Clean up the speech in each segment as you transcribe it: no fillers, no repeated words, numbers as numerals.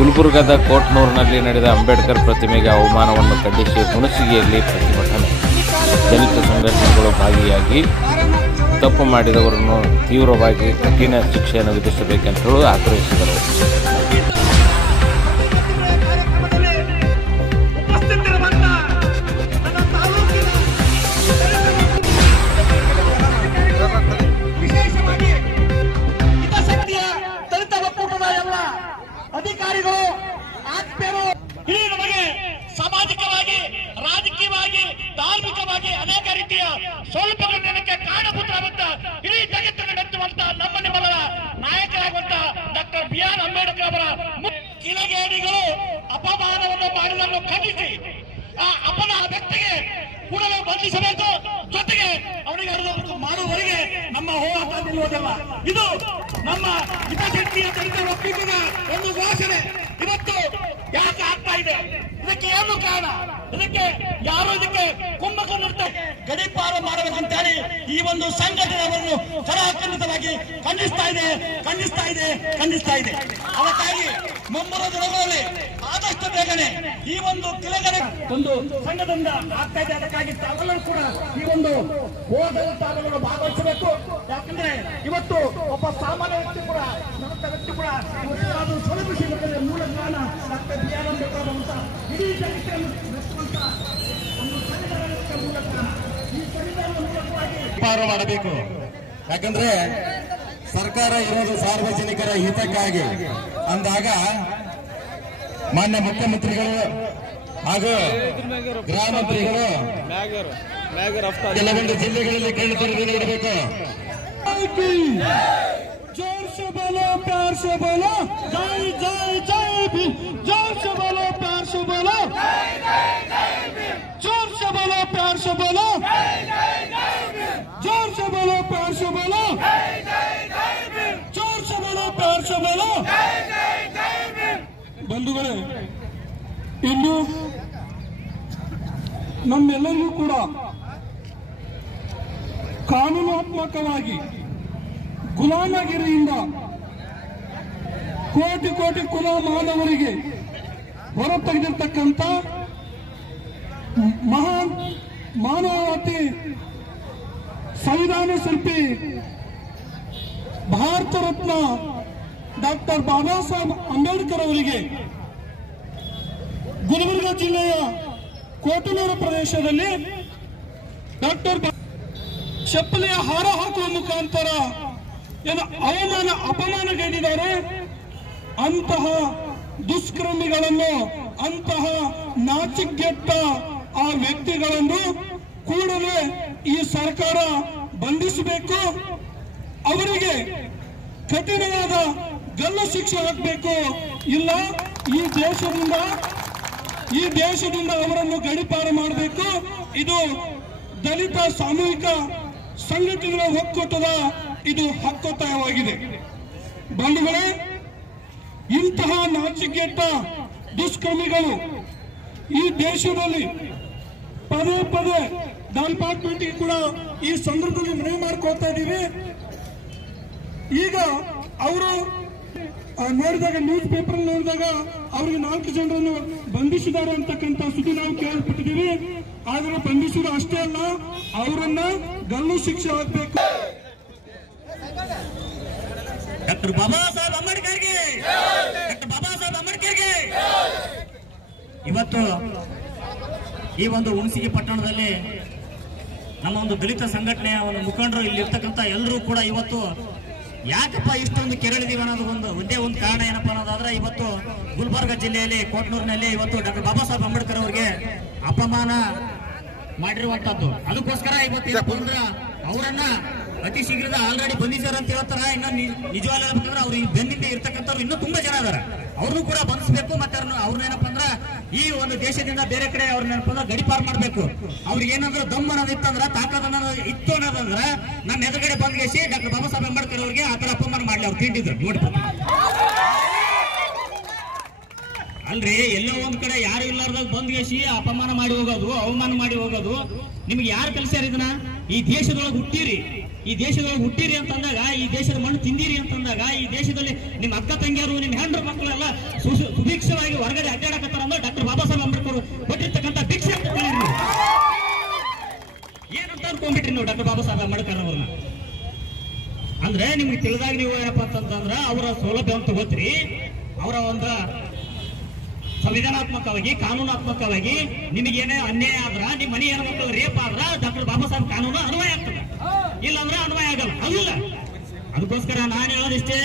ಗುಲ್ಬರ್ಗದ ಕೋಟ್ನೂರಿನಲ್ಲಿ ನಡೆದ ಅಂಬೇಡ್ಕರ್ ಪ್ರತಿಮೆಗೆ ಅವಮಾನವನ್ನು ಖಂಡಿಸಿ ಹುಣಸಗಿಯಲ್ಲಿ ಪ್ರತಿಭಟನೆ. ದಲಿತ ಸಂಘಟನೆಗಳು ಭಾಗಿಯಾಗಿ ತಪ್ಪು ಮಾಡಿದವರನ್ನು ತೀವ್ರವಾಗಿ ಕಠಿಣ ಶಿಕ್ಷೆಯನ್ನು ವಿಧಿಸಬೇಕೆಂದು ಆಗ್ರಹಿಸಿದರು. ಅಧಿಕಾರಿಗಳು ಆತ್ಮೀಯರು ಇಡೀ ನಮಗೆ ಸಾಮಾಜಿಕವಾಗಿ, ರಾಜಕೀಯವಾಗಿ, ಧಾರ್ಮಿಕವಾಗಿ ಅನೇಕ ರೀತಿಯ ಸ್ವಲ್ಪಕ್ಕೆ ಕಾರಣಭೂತರಾಗುತ್ತ ಇಡೀ ಜಗತ್ತನ್ನು ನೆಚ್ಚುವಂತ ನಮ್ಮ ನಿಮ್ಮಗಳ ನಾಯಕರಾಗುವಂತ ಡಾಕ್ಟರ್ BR ಅಂಬೇಡ್ಕರ್ ಅವರ ಕಿಲಗೇಡಿಗಳು ಅಪಮಾನವನ್ನು ಮಾಡಿದನ್ನು ಖಂಡಿಸಿ ಆ ಅಪಮಾನ ವ್ಯಕ್ತಿಗೆ ಕೂಡಲೇ ಬಂಧಿಸಬೇಕು. ಜೊತೆಗೆ ಅವನಿಗೆ ಮಾಡುವವರೆಗೆ ನಮ್ಮ ಹೋರಾಟ ನಿಲ್ಲುವುದಿಲ್ಲ. ಇದು ನಮ್ಮ ಹಿತಶಕ್ತಿಯ ದಲಿತ ಒಕ್ಕೂಟದ ಒಂದು ಘೋಷಣೆ. ಇವತ್ತು ಯಾಕೆ ಆಗ್ತಾ ಇದೆ? ಇದಕ್ಕೆ ಏನು ಕಾರಣ? ಇದಕ್ಕೆ ಯಾರು ಇದಕ್ಕೆ ಕುಮ್ಮಕ್ಕು ನೀಡ್ತಾರೆ? ಗಡೀಪಾರು ಮಾಡಬೇಕಂತೇಳಿ ಈ ಒಂದು ಸಂಘಟನೆಯನ್ನು ಖಡಾಖಂಡಿತವಾಗಿ ಖಂಡಿಸ್ತಾ ಇದೆ. ಅದಕ್ಕಾಗಿ ಮುಂಬರುವ ದಿನಗಳಲ್ಲಿ ಆದಷ್ಟು ಬೇಗನೆ ಈ ಒಂದು ಕಿಲಗಡೆ ಒಂದು ಸಂಘದಿಂದ ಆಗ್ತಾ ಇದೆ. ಅದಕ್ಕಾಗಿ ತಾವೆಲ್ಲರೂ ಕೂಡ ಈ ಒಂದು ಹೋರಾಟದಲ್ಲಿ ತಾವೆಲ್ಲರೂ ಭಾಗವಹಿಸಬೇಕು. ಯಾಕಂದ್ರೆ ಇವತ್ತು ಒಬ್ಬ ಸಾಮಾನ್ಯ ವ್ಯಕ್ತಿ ಕೂಡ ಸ್ವರೂಪಿಸಿದ ಮೂಲ ಜ್ಞಾನ ಡಾಕ್ಟರ್ BR ಅಂಬೇಡ್ಕರ್ ಅಂತ ಇಡೀ ಜಗತ್ತನ್ನು ನಡೆಸುವಂತ ಒಂದು ಸಂವಿಧಾನದ ಮೂಲಕ ಈ ಸಂವಿಧಾನದ ಮೂಲಕವಾಗಿ ಪಾರ ಮಾಡಬೇಕು. ಯಾಕಂದ್ರೆ ಸರ್ಕಾರ ಇರೋದು ಸಾರ್ವಜನಿಕರ ಹಿತಕ್ಕಾಗಿ ಅಂದಾಗ ಮಾನ್ಯ ಮುಖ್ಯಮಂತ್ರಿಗಳು ಹಾಗೂ ಗೃಹ ಮಂತ್ರಿಗಳು ಕೆಲವೊಂದು ಜಿಲ್ಲೆಗಳಲ್ಲಿ ಕೇಳುತ್ತಿರುವುದು ನೀಡಬೇಕು. जोर से बोलो, प्यार से बोलो, जय जय जय भीम. जोर से बोलो, प्यार से बोलो, जोर से बोलो, प्यार से बोलो, जोर से बोलो, प्यार से बोलो, जोर से बोलो, प्यार से बोलो. ಬಂಧುಗಳೇ, ಇನ್ನು ನಮ್ಮೆಲ್ಲರಿಗೂ ಕೂಡ ಕಾನೂನಾತ್ಮಕವಾಗಿ ಗುಲಾಮಗಿರಿಯಿಂದ ಕೋಟಿ ಕೋಟಿ ಕುಲ ಮಾನವರಿಗೆ ಹೊರತೆಗೆದಿರ್ತಕ್ಕಂಥ ಮಹಾನ್ ಮಾನವತೆ ಸಂವಿಧಾನ ಶಿಲ್ಪಿ ಭಾರತ ರತ್ನ ಡಾಕ್ಟರ್ ಬಾಬಾ ಸಾಹೇಬ್ ಅಂಬೇಡ್ಕರ್ ಅವರಿಗೆ ಗುಲ್ಬರ್ಗ ಜಿಲ್ಲೆಯ ಕೋಟನೂರು ಪ್ರದೇಶದಲ್ಲಿ ಡಾಕ್ಟರ್ ಚಪ್ಪಲಿಯ ಹಾರ ಹಾಕುವ ಮುಖಾಂತರ ಏನು ಅಪಮಾನಗೈದಿದ್ದಾರೆ. ಅಂತಹ ದುಷ್ಕರ್ಮಿಗಳನ್ನು, ಅಂತಹ ನಾಚಿಕೆಟ್ಟ ಆ ವ್ಯಕ್ತಿಗಳನ್ನು ಕೂಡಲೇ ಈ ಸರ್ಕಾರ ಬಂಧಿಸಬೇಕು. ಅವರಿಗೆ ಕಠಿಣವಾದ ಗಲ್ಲು ಶಿಕ್ಷೆ ಹಾಕಬೇಕು. ಇಲ್ಲ ಈ ದೇಶದಿಂದ ಅವರನ್ನು ಗಡೀಪಾರು ಮಾಡಬೇಕು. ಇದು ದಲಿತ ಸಾಮೂಹಿಕ ಸಂಘಟನೆಗಳ ಒಕ್ಕೂಟದ ಇದು ಹಕ್ಕೊತ್ತಾಯವಾಗಿದೆ. ಬಂಧುಗಳೇ, ಇಂತಹ ನಾಚಿಕೆಟ್ಟ ದುಷ್ಕರ್ಮಿಗಳು ಈ ದೇಶದಲ್ಲಿ ಪದೇ ಪದೇ ಡಿಪಾರ್ಟ್ಮೆಂಟ್ ಕೂಡ ಈ ಸಂದರ್ಭದಲ್ಲಿ ಮನವಿ ಮಾಡಿಕೊಳ್ತಾ ಇದ್ದೀವಿ. ಈಗ ಅವರು ನೋಡಿದಾಗ, ನ್ಯೂಸ್ ಪೇಪರ್ ನೋಡಿದಾಗ ಅವರಿಗೆ 4 ಜನರನ್ನು ಬಂಧಿಸಿದ್ದಾರೆ ಅಂತಕ್ಕಂಥ ಸುದ್ದಿ ನಾವು ಕೇಳ್ಪಟ್ಟಿದ್ದೀವಿ. ಆದರೆ ಬಂಧಿಸುವುದು ಅಷ್ಟೇ ಅಲ್ಲ, ಅವರನ್ನ ಗಲ್ಲು ಶಿಕ್ಷೆ ಹಾಕಬೇಕು. ಡಾಕ್ಟರ್ ಬಾಬಾ ಸಾಹೇಬ್ ಅಂಬೇಡ್ಕರ್ಗೆ, ಇವತ್ತು ಈ ಒಂದು ಹುಣಸಗಿ ಪಟ್ಟಣದಲ್ಲಿ ನಮ್ಮ ಒಂದು ದಲಿತ ಸಂಘಟನೆಯ ಒಂದು ಮುಖಂಡರು ಇಲ್ಲಿರ್ತಕ್ಕಂಥ ಎಲ್ಲರೂ ಕೂಡ ಇವತ್ತು ಯಾಕಪ್ಪ ಇಷ್ಟೊಂದು ಕೆರಳಿದೀವಿ ಅನ್ನೋದು ಒಂದೇ ಒಂದು ಕಾರಣ ಏನಪ್ಪಾ ಅನ್ನೋದಾದ್ರೆ, ಇವತ್ತು ಗುಲ್ಬರ್ಗ ಜಿಲ್ಲೆಯಲ್ಲಿ ಕೋಟ್ನೂರಿನಲ್ಲಿ ಇವತ್ತು ಡಾಕ್ಟರ್ ಬಾಬಾ ಸಾಹೇಬ್ ಅಂಬೇಡ್ಕರ್ ಅವರಿಗೆ ಅಪಮಾನ ಮಾಡಿರುವಂತದ್ದು. ಅದಕ್ಕೋಸ್ಕರ ಇವತ್ತು ಅವರನ್ನ ಅತಿ ಶೀಘ್ರದ ಆಲ್ರೆಡಿ ಬಂಧಿಸ್ಯಾರ ಅಂತ ಹೇಳ್ತಾರ. ಇನ್ನ ನಿಜವಾಗ್ಲೂ ಹೇಳ್ಬೇಕಂದ್ರೆ ಅವ್ರಿಗೆ ಬೆನ್ನಿಂದ ಇರ್ತಕ್ಕಂಥವ್ರು ಇನ್ನೂ ತುಂಬಾ ಜನ ಅದಾರ. ಅವ್ರನ್ನೂ ಕೂಡ ಬಂಧಿಸಬೇಕು. ಮತ್ತೆ ಅವ್ರನ್ನೇನಪ್ಪ ಅಂದ್ರ ಈ ಒಂದು ದೇಶದಿಂದ ಬೇರೆ ಕಡೆ ಅವ್ರನ್ನೇನಪ್ಪ ಅಂದ್ರೆ ಗಡಿಪಾರು ಮಾಡ್ಬೇಕು. ಅವ್ರಿಗೆ ಏನಾದ್ರು ದಮ್ ಅನ್ನೋದು ಇತ್ತಂದ್ರ, ತಾಕತ್ ಅನ್ನೋದು ಇತ್ತು ಅನ್ನೋದಂದ್ರ ನಮ್ಮ ಎದುರುಗಡೆ ಬಂದ್ಗೇಸಿ ಡಾಕ್ಟರ್ ಬಾಬಾ ಸಾಹೇಬ್ ಅಂಬೇಡ್ಕರ್ ಅವ್ರಿಗೆ ಆ ತರ ಅಪಮಾನ ಮಾಡ್ಲಿ ಅವ್ರು ತಿಂಡಿದ್ರು. ನೋಡ್ಬೇಕು ಅಲ್ರಿ, ಎಲ್ಲೋ ಒಂದ್ ಕಡೆ ಯಾರು ಇಲ್ಲಾರ್ದಾಗ ಬಂದ್ಗೇಸಿ ಅಪಮಾನ ಮಾಡಿ ಹೋಗೋದು, ಅವಮಾನ ಮಾಡಿ ಹೋಗೋದು ನಿಮ್ಗೆ ಯಾರು ಕಲಿಸ್ಯಾರ? ಇದನ್ನ ಈ ದೇಶದೊಳಗೆ ಹುಟ್ಟಿರಿ ಅಂತಂದಾಗ, ಈ ದೇಶದ ಮಣ್ಣು ತಿಂದಿರಿ ಅಂತಂದಾಗ, ಈ ದೇಶದಲ್ಲಿ ನಿಮ್ಮ ಅಕ್ಕ ತಂಗಿಯರು, ನಿಮ್ಮ ಹೆಂಡ್ರ ಮಕ್ಕಳೆಲ್ಲ ಸುಭಿಕ್ಷವಾಗಿ ಹೊರಗಡೆ ಅಡ್ಡಾಡಕತ್ತಾರ ಅಂದ್ರೆ ಡಾಕ್ಟರ್ ಬಾಬಾ ಸಾಹೇಬ್ ಅಂಬೇಡ್ಕರ್ ಕೊಟ್ಟಿರ್ತಕ್ಕಂಥ ಭಿಕ್ಷೆ ಅಂತ ತಿಳಿದ್ರಿ. ಏನಂತ ಅನ್ಕೊಂಡ್ಬಿಟ್ರಿ ನೀವು ಡಾಕ್ಟರ್ ಬಾಬಾ ಸಾಹೇಬ್ ಅಂಬೇಡ್ಕರ್ ಅವ್ರನ್ನ? ಅಂದ್ರೆ ನಿಮ್ಗೆ ತಿಳಿದಾಗ ನೀವು ಏನಪ್ಪಾ ಅಂತಂದ್ರ ಅವರ ಸೌಲಭ್ಯ ಅಂತ ಗೊತ್ತ್ರಿ. ಅವರ ಒಂದು ಸಂವಿಧಾನಾತ್ಮಕವಾಗಿ ಕಾನೂನಾತ್ಮಕವಾಗಿ ನಿಮಗೇನೇ ಅನ್ಯಾಯ ಆದ್ರ ನಿಮ್ಮ ಮನೆ ಹೆಣ್ಮಕ್ಳು ರೇಪ್ ಆದ್ರ ಡಾಕ್ಟರ್ ಬಾಬಾ ಸಾಹೇಬ್ ಕಾನೂನು ಅನ್ವಯ ಆಗ್ತದೆ, ಇಲ್ಲಾಂದ್ರೆ ಅನ್ವಯ ಆಗಲ್ಲ. ಅದಿಲ್ಲ. ಅದಕ್ಕೋಸ್ಕರ ನಾನು ಹೇಳೋದಿಷ್ಟೇ,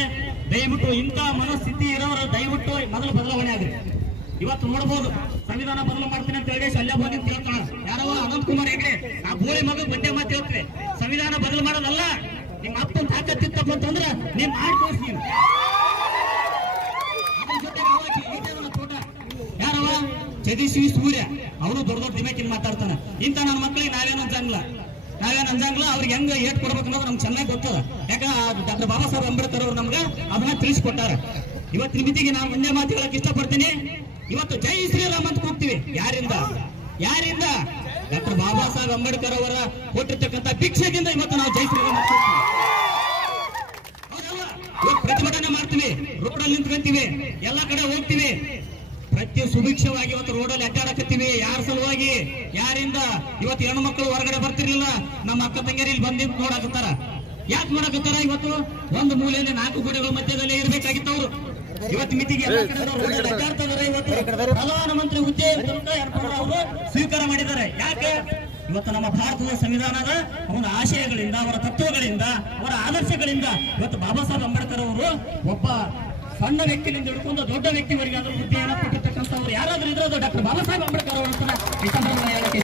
ದಯವಿಟ್ಟು ಇಂಥ ಮನಸ್ಥಿತಿ ಇರೋರು ದಯವಿಟ್ಟು ಮೊದಲು ಬದಲಾವಣೆ ಆಗ್ರಿ. ಇವತ್ತು ನೋಡ್ಬೋದು ಸಂವಿಧಾನ ಬದಲು ಮಾಡ್ತೀನಿ ಅಂತ ಹೇಳಿ ಶಲ್ಯ ಬಂದು ಕೇಳ್ತಾಳ ಯಾರವ ಅನಂತ್ ಕುಮಾರ್ ಹೆಗ್ಡೆ, ಆ ಬೋಳಿ ಮಗ ಬಂದೇ ಮಾತು ಹೇಳ್ತೀವಿ, ಸಂವಿಧಾನ ಬದಲು ಮಾಡೋದಲ್ಲ, ನಿಮ್ಮ ಅಪ್ಪನ ತಾಕತ್ತಿತ್ತಪ್ಪ ಅಂತಂದ್ರೆ ನೀನ್ ಮಾಡಿ ತೋರಿಸ್ತೀನಿ. ಅದ್ರ ಜೊತೆಗೆ ತೋಟ ಯಾರವ ಚದಿಸಿ ಸೂರ್ಯ, ಅವನು ದೊಡ್ಡ ದೊಡ್ಡ ದಿಮೇಕಿನ್ ಮಾತಾಡ್ತಾನ. ಇಂಥ ನನ್ನ ಮಕ್ಕಳಿಗೆ ನಾವೇನು ಅಂಜಂಗ್ಲ ಅವ್ರಿಗೆ ಹೆಂಗ ಏಟ್ ಕೊಡ್ಬೇಕು ಅನ್ನೋದು ನಮ್ಗೆ ಚೆನ್ನಾಗಿ ಗೊತ್ತದ. ಯಾಕಂದ್ರೆ ಡಾಕ್ಟರ್ ಬಾಬಾ ಸಾಹೇಬ್ ಅಂಬೇಡ್ಕರ್ ಅವರು ನಮ್ಗೆ ಅದನ್ನ ತಿಳಿಸ್ಕೊಟ್ಟಾರ. ಇವತ್ತಿನ ಮಿತಿಗೆ ನಾನು ಒಂದೇ ಮಾತು ಹೇಳಕ್ ಇಷ್ಟಪಡ್ತೀನಿ. ಇವತ್ತು ಜೈ ಶ್ರೀರಾಮ್ ಅಂತ ಕೂಗ್ತೀವಿ. ಯಾರಿಂದ ಡಾಕ್ಟರ್ ಬಾಬಾ ಸಾಹೇಬ್ ಅಂಬೇಡ್ಕರ್ ಅವರ ಕೊಟ್ಟಿರ್ತಕ್ಕಂಥ ಭಿಕ್ಷೆಗಿಂತ ಇವತ್ತು ನಾವು ಜೈ ಶ್ರೀರಾಮ್ ಅಂತ ಕೂಗ್ತೀವಿ. ಇವತ್ತು ಪ್ರತಿಭಟನೆ ಮಾಡ್ತೀವಿ, ರೋಡಲ್ಲಿ ನಿಂತ್ಕೊಂತೀವಿ, ಎಲ್ಲಾ ಕಡೆ ಹೋಗ್ತೀವಿ, ಪ್ರತಿ ಸುಭಿಕ್ಷವಾಗಿ ಇವತ್ತು ರೋಡಲ್ಲಿ ಅಡ್ಡಾಡಕತ್ತೀವಿ. ಯಾರ ಸಲುವಾಗಿ? ಯಾರಿಂದ? ಇವತ್ತು ಹೆಣ್ಣು ಮಕ್ಕಳು ಹೊರಗಡೆ ಬರ್ತಿರ್ಲಿಲ್ಲ, ನಮ್ಮ ಅಕ್ಕ ತಂಗಿಯರು ಇಲ್ಲಿ ಬಂದು ನೋಡಾಕತ್ತಾರ. ಯಾಕೆ ನೋಡಾಕತ್ತಾರ? ಇವತ್ತು ಒಂದು ಮೂಲೆಯಲ್ಲಿ 4 ಗೋಡೆಗಳ ಮಧ್ಯದಲ್ಲಿ ಇರ್ಬೇಕಾಗಿತ್ತು ಅವರು. ಇವತ್ತು ಮಿತಿಗೆ ಅಡ್ಡಾಡ್ತಾ ಇದಾರೆ. ಇವತ್ತು ಪ್ರಧಾನಮಂತ್ರಿ ಹುದ್ದೆ ಅವರು ಸ್ವೀಕಾರ ಮಾಡಿದ್ದಾರೆ. ಯಾಕೆ? ಇವತ್ತು ನಮ್ಮ ಭಾರತದ ಸಂವಿಧಾನದ ಅವನ ಆಶಯಗಳಿಂದ, ಅವರ ತತ್ವಗಳಿಂದ, ಅವರ ಆದರ್ಶಗಳಿಂದ ಇವತ್ತು ಬಾಬಾ ಸಾಹೇಬ್ ಅಂಬೇಡ್ಕರ್ ಅವರು ಒಬ್ಬ ಸಣ್ಣ ವ್ಯಕ್ತಿಯಿಂದ ಹಿಡ್ಕೊಂಡು ದೊಡ್ಡ ವ್ಯಕ್ತಿವರೆಗೆ ಅದರ ಹುದ್ದೆಯನ್ನು ಕೊಟ್ಟಿರ್ತಕ್ಕಂಥವ್ರು ಯಾರಾದ್ರೂ ಇದ್ರೆ ಅದು ಡಾಕ್ಟರ್ ಬಾಬಾ ಸಾಹೇಬ್ ಅಂಬೇಡ್ಕರ್ ಅವರು ಅಂತ